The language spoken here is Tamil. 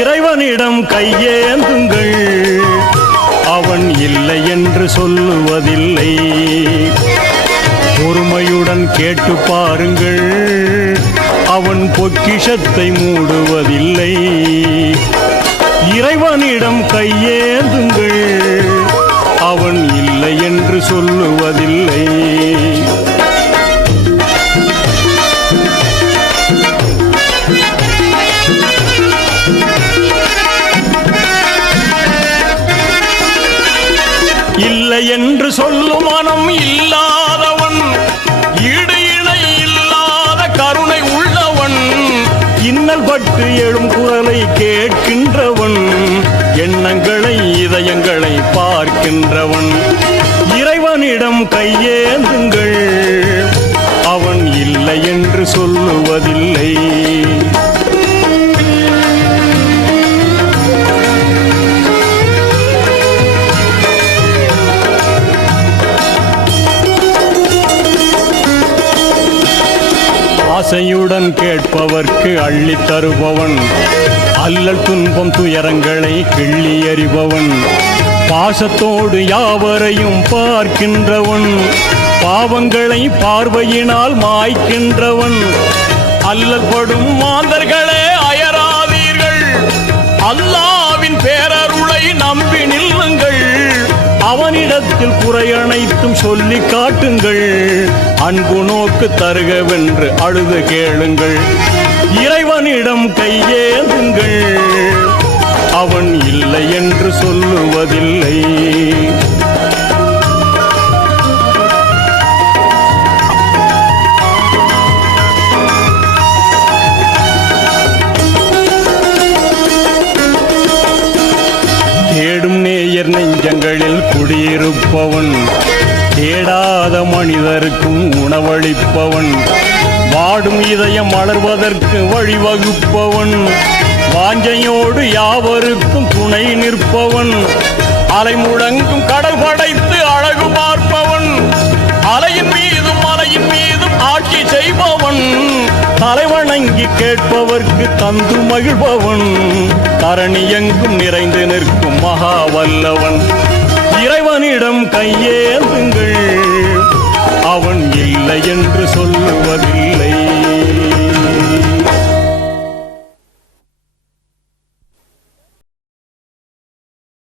இறைவனிடம் கையேந்துங்கள், அவன் இல்லை என்று சொல்லுவதில்லை. பொறுமையுடன் கேட்டு பாருங்கள், அவன் பொக்கிஷத்தை மூடுவதில்லை. இறைவனிடம் கையேந்துங்கள், அவன் இல்லை என்று சொல்லுவதில்லை. இல்லை என்று சொல்லும் மனம் இல்லாதவன், ஈடு இணை இல்லாத கருணை உள்ளவன், இன்னல் பட்டு எழும் குரலை கேட்கின்றவன், எண்ணங்களை இதயங்களை பார்க்கின்றவன். இறைவனிடம் கையேந்துங்கள், அவன் இல்லை என்று சொல்லுவதில்லை. ஆசையுடன் கேட்பவர்க்கு அள்ளி தருபவன், அல்லல் துன்பம் துயரங்களை கிள்ளி எறிபவன், பாசத்தோடு யாவரையும் பார்க்கின்றவன், பாவங்களை பார்வையினால் மாய்க்கின்றவன். அல்லல் படும் மாந்தர்களே அயராதீர்கள், அல்லாவின் பேரருளை நம்பி நில்லுங்கள். அவனிடத்தில் குறையனைத்தும் சொல்லி காட்டுங்கள், அன்பு நோக்கு தருகவென்று அழுது கேளுங்கள். இறைவனிடம் கையேந்துங்கள், அவன் இல்லை என்று சொல்லுவதில்லை. தேடும் நேயர் நெஞ்சங்களில் குடியிருப்பவன், தேடாத மனிதருக்கும் உணவளிப்பவன், வாடும் இதயம் வளர்வதற்கு வழிவகுப்பவன், வாஞ்சையோடு யாவருக்கும் துணை நிற்பவன், அலை முழங்கும் கடல் படைத்து அழகு பார்ப்பவன், அலையின் மீதும் மலையின் மீதும் ஆட்சி செய்பவன், தலைவணங்கி கேட்பவர்க்கு தந்து மகிழ்பவன், தரணி எங்கும் நிறைந்து நிற்கும் மகா வல்லவன். இறைவனிடம் கையேந்துங்கள், அவன் இல்லை என்று சொல்லுவதில்லை.